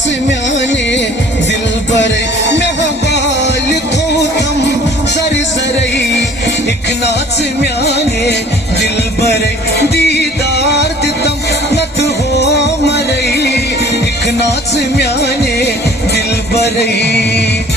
नाच म्याने दिल बर महबाल थोथम सर सरई एक नाच म्याने दिल बर दीदार दितम नत हो मरई एक नाच म्याने दिल बरई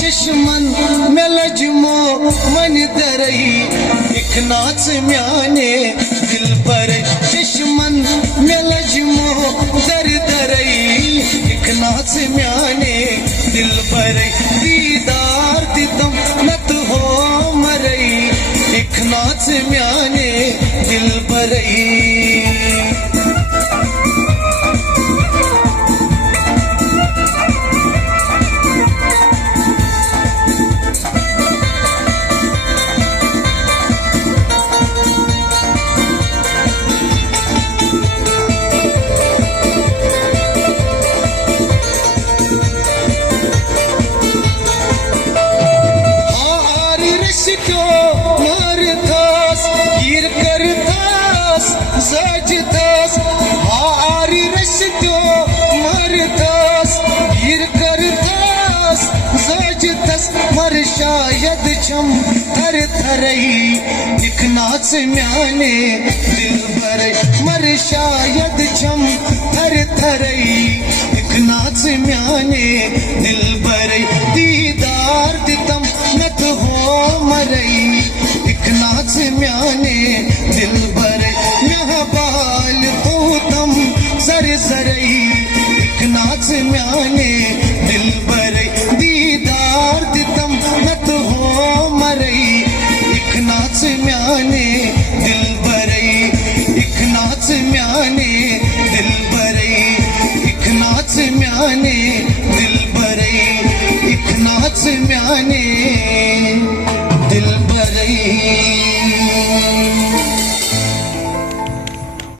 चश्मन में लजमो मन दरई एक नाच म्याने दिल पर चश्मन में लजमो दर दरई एक नाच म्याने दिल पर दीदार दितम नत हो मरई एक नाच म्याने दिल बरई सजदस हारी रश्तो मरदस गिर करदस सजदस मर शायद छम थर थरई एक नाच म्याने दिल भरई मर शायद छम थर थरई एक नाच म्याने दिल भरई दीदार दितम नत हो मरई एक नाच म्याने दिल भरई महबाल थोथम सर सरई एक नाच म्याने दिल बरई दीदार दितम नत हो मरई एक नाच म्याने दिल बरई एक नाच म्याने दिल बरई एक नाच म्याने दिल बरई एक नाच म्याने